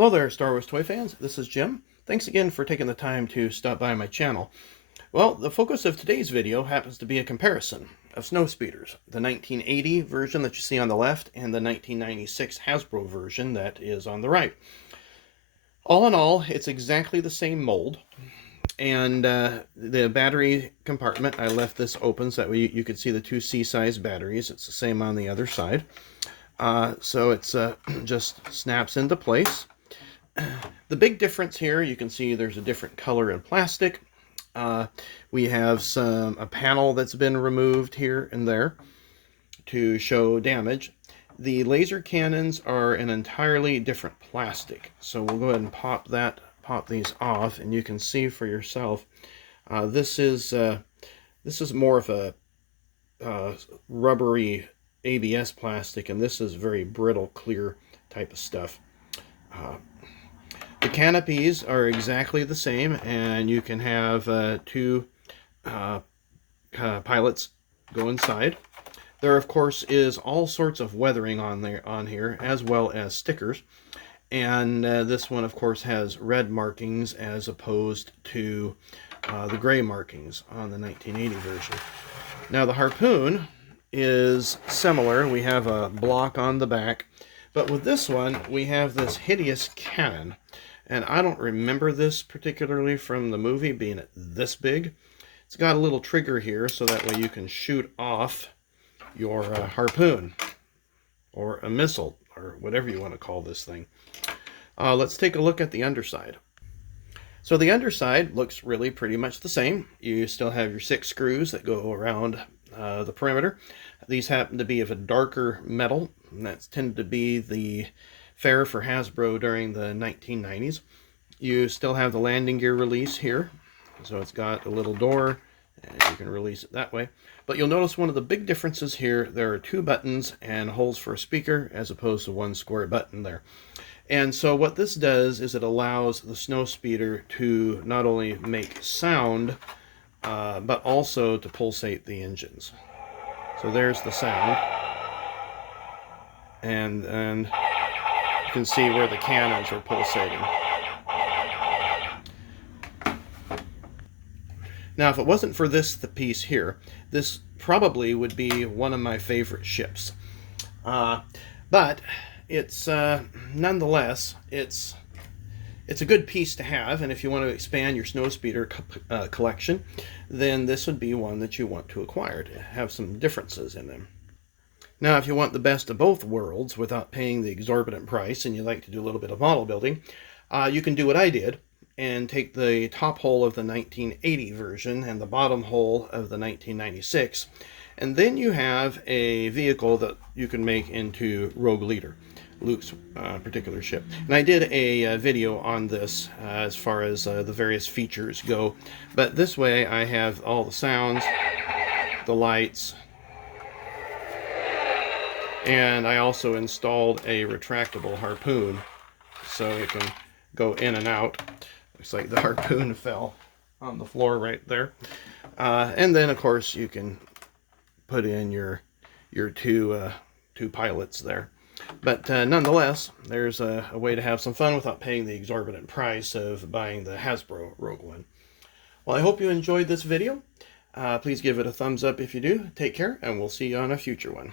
Hello there, Star Wars toy fans. This is Jim. Thanks again for taking the time to stop by my channel. Well, the focus of today's video happens to be a comparison of Snowspeeders, the 1980 version that you see on the left and the 1996 Hasbro version that is on the right. All in all, it's exactly the same mold, and the battery compartment, I left this open so that way you could see the two C-size batteries. It's the same on the other side. So it's just snaps into place. The big difference here, you can see there's a different color in plastic. We have a panel that's been removed here and there to show damage. The laser cannons are an entirely different plastic, so we'll go ahead and pop these off, and you can see for yourself. This is more of a rubbery ABS plastic, and this is very brittle, clear type of stuff. The canopies are exactly the same, and you can have two pilots go inside. There, of course, is all sorts of weathering on here, as well as stickers. And this one, of course, has red markings as opposed to the gray markings on the 1980 version. Now, the harpoon is similar. We have a block on the back, but with this one, we have this hideous cannon. And I don't remember this particularly from the movie, being this big. It's got a little trigger here, so that way you can shoot off your harpoon, or a missile, or whatever you want to call this thing. Let's take a look at the underside. So the underside looks really pretty much the same. You still have your 6 screws that go around the perimeter. These happen to be of a darker metal, and that's tended to be the fare for Hasbro during the 1990s. You still have the landing gear release here, so it's got a little door, and you can release it that way. But you'll notice one of the big differences here, there are 2 buttons and holes for a speaker, as opposed to 1 square button there. And so what this does is it allows the Snowspeeder to not only make sound, but also to pulsate the engines. So there's the sound, and you can see where the cannons are pulsating. Now, if it wasn't for the piece here, this probably would be one of my favorite ships. But it's nonetheless, it's a good piece to have, and if you want to expand your Snowspeeder collection, then this would be one that you want to acquire to have some differences in them. Now, if you want the best of both worlds without paying the exorbitant price, and you like to do a little bit of model building, you can do what I did and take the top hole of the 1980 version and the bottom hole of the 1996, and then you have a vehicle that you can make into Rogue Leader, Luke's particular ship. And I did a video on this as far as the various features go, but this way I have all the sounds, the lights, and I also installed a retractable harpoon so it can go in and out. Looks like the harpoon fell on the floor right there. And then, of course, you can put in your two pilots there. But nonetheless, there's a way to have some fun without paying the exorbitant price of buying the Hasbro Rogue One. Well, I hope you enjoyed this video. Please give it a thumbs up if you do. Take care, and we'll see you on a future one.